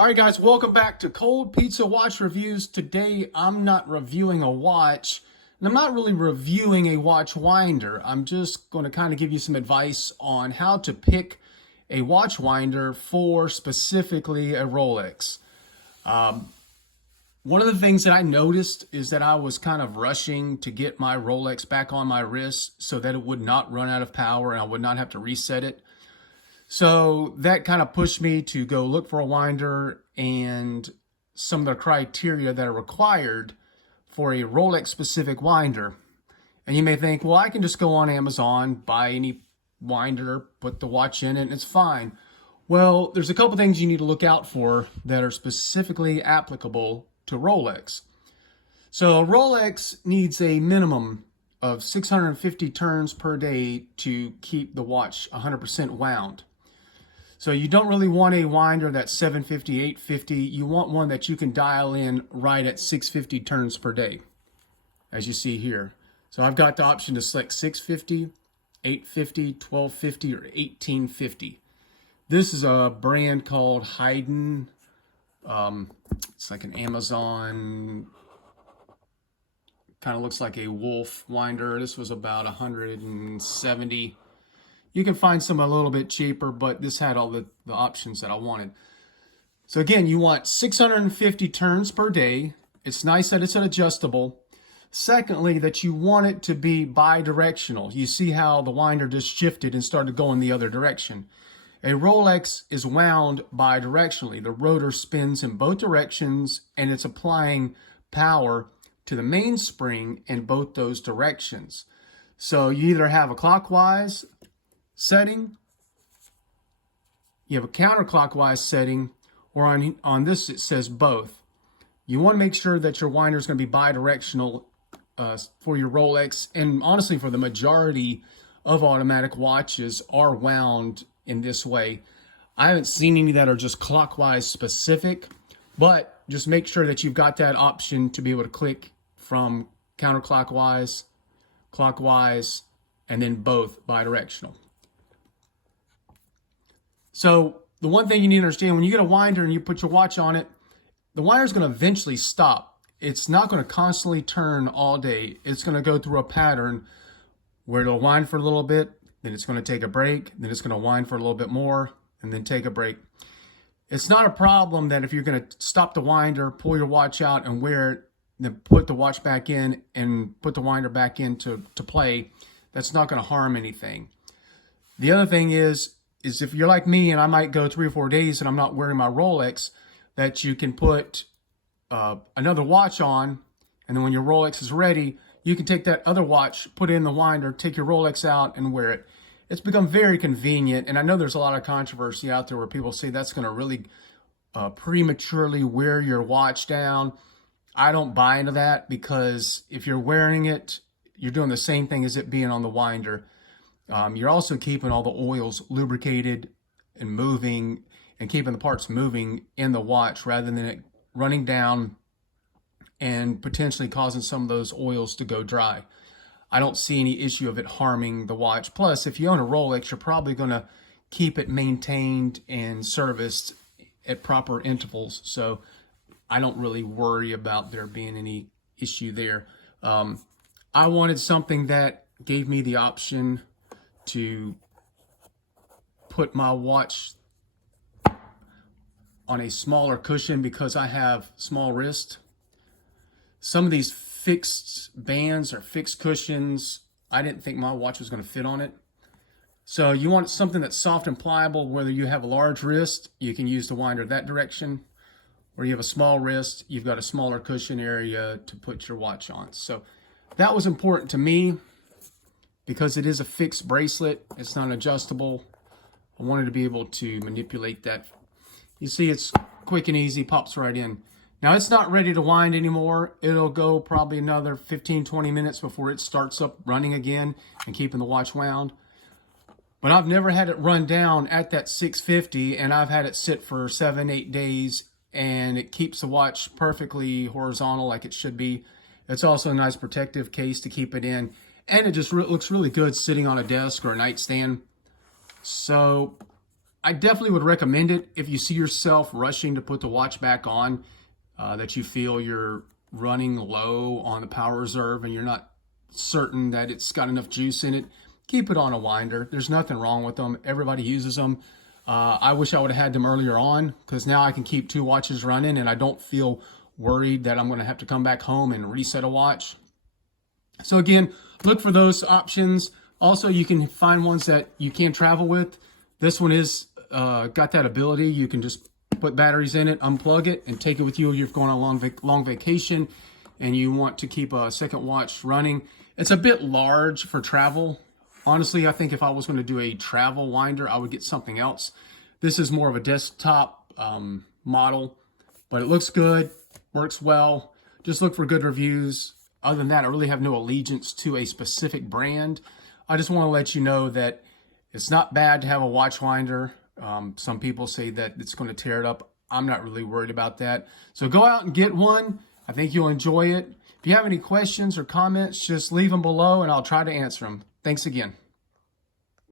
All right, guys, welcome back to Cold Pizza Watch Reviews. Today, I'm not reviewing a watch, and I'm not really reviewing a watch winder. I'm just going to kind of give you some advice on how to pick a watch winder for specifically a Rolex. One of the things that I noticed is that I was kind of rushing to get my Rolex back on my wrist so that it would not run out of power and I would not have to reset it. So that kind of pushed me to go look for a winder and some of the criteria that are required for a Rolex specific winder. And you may think, well, I can just go on Amazon, buy any winder, put the watch in it, and it's fine. Well, there's a couple things you need to look out for that are specifically applicable to Rolex. So Rolex needs a minimum of 650 turns per day to keep the watch 100% wound. So you don't really want a winder that's 750, 850. You want one that you can dial in right at 650 turns per day, as you see here. So I've got the option to select 650, 850, 1250, or 1850. This is a brand called Hayden. It's like an Amazon, kind of looks like a wolf winder. This was about 170. You can find some a little bit cheaper, but this had all the options that I wanted. So again, you want 650 turns per day. It's nice that it's adjustable. Secondly, that you want it to be bi-directional. You see how the winder just shifted and started going the other direction. A Rolex is wound bi-directionally. The rotor spins in both directions and it's applying power to the mainspring in both those directions. So you either have a clockwise setting, you have a counterclockwise setting, or on this it says both. You want to make sure that your winder is going to be bi-directional for your Rolex, and honestly for the majority of automatic watches are wound in this way. I haven't seen any that are just clockwise specific, but just make sure that you've got that option to be able to click from counterclockwise, clockwise, and then both bi-directional. So the one thing you need to understand, when you get a winder and you put your watch on it, the winder is going to eventually stop. It's not going to constantly turn all day. It's going to go through a pattern where it'll wind for a little bit, then it's going to take a break, then it's going to wind for a little bit more, and then take a break. It's not a problem that if you're going to stop the winder, pull your watch out and wear it, then put the watch back in and put the winder back into play, that's not going to harm anything. The other thing is if you're like me and I might go 3 or 4 days and I'm not wearing my Rolex, that you can put another watch on, and then when your Rolex is ready, you can take that other watch, put it in the winder, take your Rolex out and wear it. It's become very convenient, and I know there's a lot of controversy out there where people say that's going to really prematurely wear your watch down. I don't buy into that, because if you're wearing it, you're doing the same thing as it being on the winder. You're also keeping all the oils lubricated and moving and keeping the parts moving in the watch rather than it running down and potentially causing some of those oils to go dry. I don't see any issue of it harming the watch. Plus, if you own a Rolex, you're probably going to keep it maintained and serviced at proper intervals. So I don't really worry about there being any issue there. I wanted something that gave me the option to put my watch on a smaller cushion because I have small wrist. Some of these fixed bands or fixed cushions, I didn't think my watch was going to fit on it. So you want something that's soft and pliable. Whether you have a large wrist, you can use the winder that direction, or you have a small wrist, you've got a smaller cushion area to put your watch on. So that was important to me because it is a fixed bracelet. It's not adjustable. I wanted to be able to manipulate that. You see, it's quick and easy, pops right in. Now it's not ready to wind anymore. It'll go probably another 15-20 minutes before it starts up running again and keeping the watch wound. But I've never had it run down at that 650, and I've had it sit for 7-8 days, and it keeps the watch perfectly horizontal like it should be. It's also a nice protective case to keep it in, and it just looks really good sitting on a desk or a nightstand. So I definitely would recommend it if you see yourself rushing to put the watch back on, that you feel you're running low on the power reserve and you're not certain that it's got enough juice in it. Keep it on a winder. There's nothing wrong with them. Everybody uses them. I wish I would have had them earlier on, because now I can keep 2 watches running and I don't feel worried that I'm going to have to come back home and reset a watch. So again, look for those options. Also, you can find ones that you can travel with. This one is got that ability. You can just put batteries in it, unplug it, and take it with you if you're going on a long vacation and you want to keep a second watch running. It's a bit large for travel. Honestly, I think if I was going to do a travel winder, I would get something else. This is more of a desktop model, but it looks good, works well. Just look for good reviews. Other than that, I really have no allegiance to a specific brand. I just want to let you know that it's not bad to have a watch winder. Some people say that it's going to tear it up. I'm not really worried about that. So go out and get one. I think you'll enjoy it. If you have any questions or comments, just leave them below and I'll try to answer them. Thanks again.